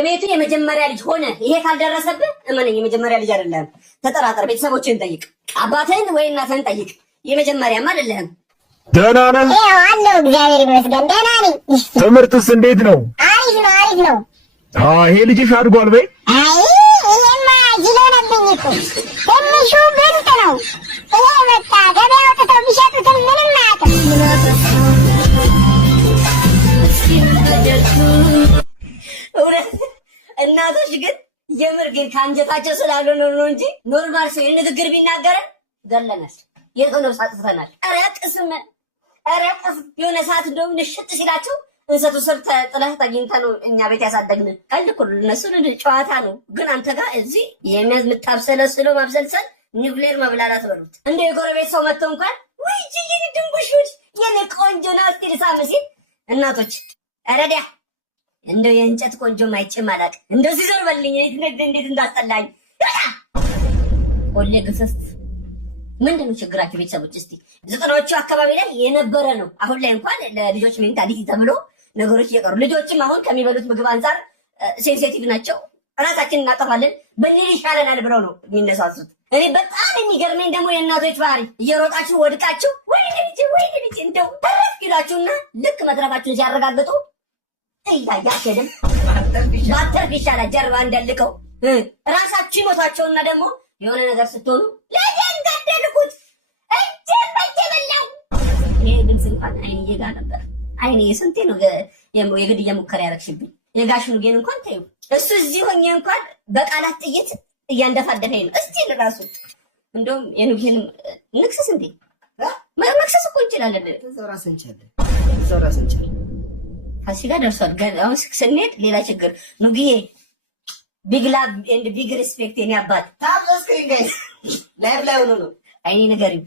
እቤቱ የመጀመሪያ ልጅ ሆነ ይሄ ካልደረሰብህ እመነኝ የመጀመሪያ ልጅ አይደለም። ተጠራጠር። ቤተሰቦችን ጠይቅ። አባትህን ወይ እናትህን ጠይቅ። የመጀመሪያማ አይደለም። ደህና ነህ? አለሁ እግዚአብሔር ይመስገን ደህና ነኝ። ትምህርትስ እንዴት ነው? አሪፍ ነው አሪፍ ነው። ይሄ ልጅሽ አድጓል በይ? አይ ይሄማ ጅሎ ነብኝ እኮ ትንሹ ብልጥ ነው። ይሄ በቃ ገበያ ወጥተው ቢሸጡትም ምንም አያውቅም። እናቶች ግን የምር ግን ከአንጀታቸው ስላልሆነ ነው እንጂ ኖርማል ሰው ንግግር ቢናገረን ገለናል። የሰው ነፍስ አጥፍተናል። ኧረ ቅስም የሆነ ሰዓት እንደውም ንሽጥ ሲላቸው እንሰቱ ስር ጥለህ ተገኝተህ ነው እኛ ቤት ያሳደግን። ቀልድ እኮ እነሱ ጨዋታ ነው። ግን አንተ ጋር እዚህ የምታብሰለስለው ማብሰልሰል ኒውክሌር መብላላት በሉት። እንደ የጎረቤት ሰው መጥቶ እንኳን ወይ ጅይ ድንቡሽሽ የኔ ቆንጆ ናት ትልሳም ሲል እናቶች ረዲያ እንደው የእንጨት ቆንጆ ማይጭም አላቅ እንደው ሲዞር በልኝ እንዴት እንዳስጠላኝ ወለ ግፍፍ። ምንድነው ችግራችሁ ቤተሰቦች? እስቲ ዘጠናዎቹ አካባቢ ላይ የነበረ ነው። አሁን ላይ እንኳን ለልጆች ሜንታሊቲ ተብሎ ነገሮች እየቀሩ ልጆችም አሁን ከሚበሉት ምግብ አንፃር ሴንሲቲቭ ናቸው። ራሳችንን እናጠፋለን በእንዲህ ይሻለናል ብለው ነው የሚነሳሱት። እኔ በጣም የሚገርመኝ ደግሞ የእናቶች ባህሪ እየሮጣችሁ ወድቃችሁ ወይ ልጅ እንደው ተረፍ ይላችሁና ልክ መትረፋችሁን ሲያረጋግጡ እያያሸድም ባተርፍ ይሻላል ጀርባ እንዳልከው ራሳችሁ ይሞቷቸውና ደግሞ የሆነ ነገር ስትሆኑ ለደን ገደልኩት እጄን በጀበላው። ይሄ ግልጽ እንኳን አይኔ ጋር ነበር። አይኔ ስንቴ ነው የግድያ ሙከራ ያረግሽብኝ። የጋሽኑ ግን እንኳን ተይው እሱ እዚህ ሆኜ እንኳን በቃላት ጥይት እያንደፋደፈኝ ነው። እስቲ ለራሱ እንደውም የኑጌን ንክሰስ እንዴ መክሰስ እኮ እንችላለን። ዘራስ እንችላለን። ፋሲካ ደርሷል። አሁን ስንሄድ ሌላ ችግር ኑግዬ ቢግ ላቭ ኤንድ ቢግ ሪስፔክት የኔ አባት ታብ ዘ ስክሪን ጋይስ ላይቭ ላይ ሆኖ ነው አይኔ ነገሪው